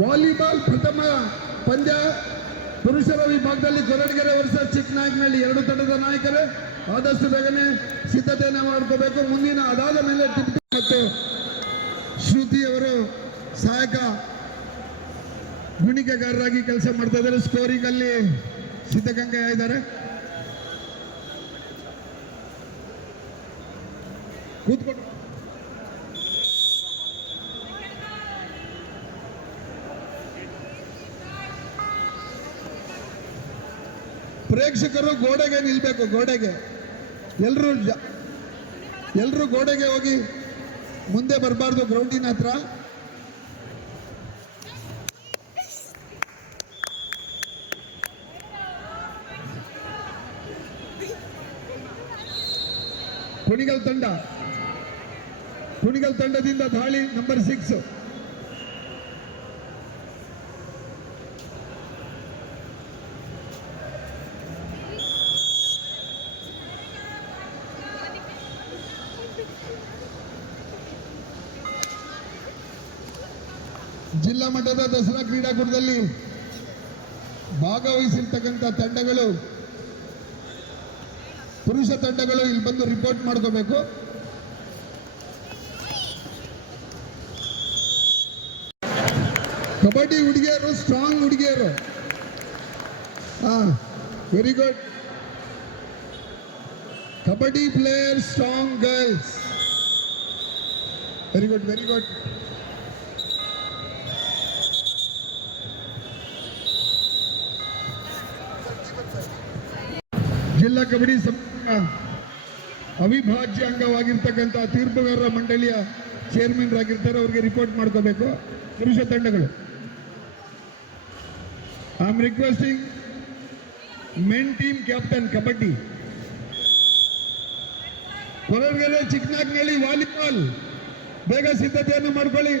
Volleyball ಪ್ರಥಮ ಪಂದ್ಯ ಪುರುಷರ ವಿಭಾಗದಲ್ಲಿ ಕೊರಟಗೆರೆ ವರ್ಸಸ್ ಚಿಕ್ಕನಾಯಕನಹಳ್ಳಿ ಎರಡು ತಂಡದ ನಾಯಕರು ಆದಷ್ಟು ಬೇಗನೆ ಸಿದ್ಧತೆಯನ್ನು ಮಾಡ್ಕೋಬೇಕು. ಮುಂದಿನ ಅದಾದ ಮೇಲೆ ಮತ್ತು ಶ್ರುತಿ ಅವರು ಸಹಾಯಕ ಗುಣಿಕೆಗಾರರಾಗಿ ಕೆಲಸ ಮಾಡ್ತಾ ಇದ್ದಾರೆ. ಸ್ಕೋರಿಂಗ್ ಅಲ್ಲಿ ಸಿದ್ಧಗಂಗೆ ಇದ್ದಾರೆ. ಕೂತ್ಕೊಂಡು ಪ್ರೇಕ್ಷಕರು ಗೋಡೆಗೆ ನಿಲ್ಬೇಕು. ಗೋಡೆಗೆ ಎಲ್ಲರೂ ಗೋಡೆಗೆ ಹೋಗಿ ಮುಂದೆ ಬರಬಾರ್ದು. ಗ್ರೌಂಡಿನ ಹತ್ರ ಕುಣಿಗಲ್ ತಂಡದಿಂದ ದಾಳಿ ನಂಬರ್ 6. ಜಿಲ್ಲಾ ಮಟ್ಟದ ದಸರಾ ಕ್ರೀಡಾಕೂಟದಲ್ಲಿ ಭಾಗವಹಿಸಿರ್ತಕ್ಕಂಥ ತಂಡಗಳು, ಪುರುಷ ತಂಡಗಳು ಇಲ್ಲಿ ಬಂದು ರಿಪೋರ್ಟ್ ಮಾಡ್ಕೋಬೇಕು. ಕಬಡ್ಡಿ ಹುಡುಗಿಯರು ಸ್ಟ್ರಾಂಗ್ ಹುಡುಗಿಯರು. Very good. Kabaddi player strong girls. Very good, very good. ಜಿಲ್ಲಾ ಕಬಡ್ಡಿ ಅವಿಭಾಜ್ಯ ಅಂಗವಾಗಿರ್ತಕ್ಕಂಥ ತೀರ್ಪುಗಾರರ ಮಂಡಳಿಯ ಚೇರ್ಮನ್ ಆಗಿರ್ತಾರೆ, ಅವರಿಗೆ ರಿಪೋರ್ಟ್ ಮಾಡ್ಕೋಬೇಕು. ಪುರುಷ ತಂಡಗಳು I am requesting men team captain kabaddi, Koratagere Chikkanayakanahalli volleyball ಬೇಗ ಸಿದ್ಧತೆಯನ್ನು ಮಾಡ್ಕೊಳ್ಳಿ.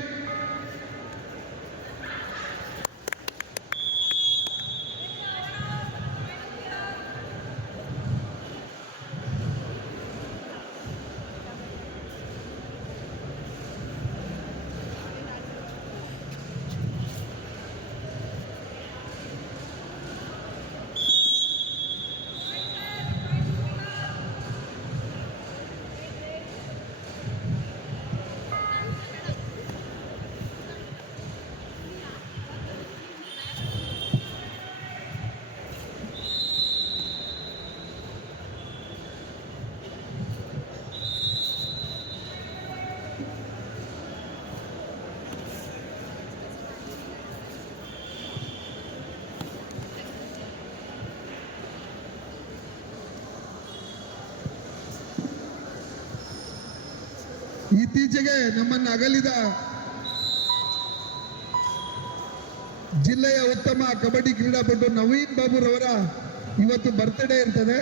ಇತ್ತೀಚೆಗೆ ನಮ್ಮನ್ನು ಅಗಲಿದ ಜಿಲ್ಲೆಯ ಉತ್ತಮ ಕಬಡ್ಡಿ ಕ್ರೀಡಾಪಟು ನವೀನ್ ಬಾಬುರವರ ಇವತ್ತು ಬರ್ತ್ಡೇ ಇರ್ತದೆ.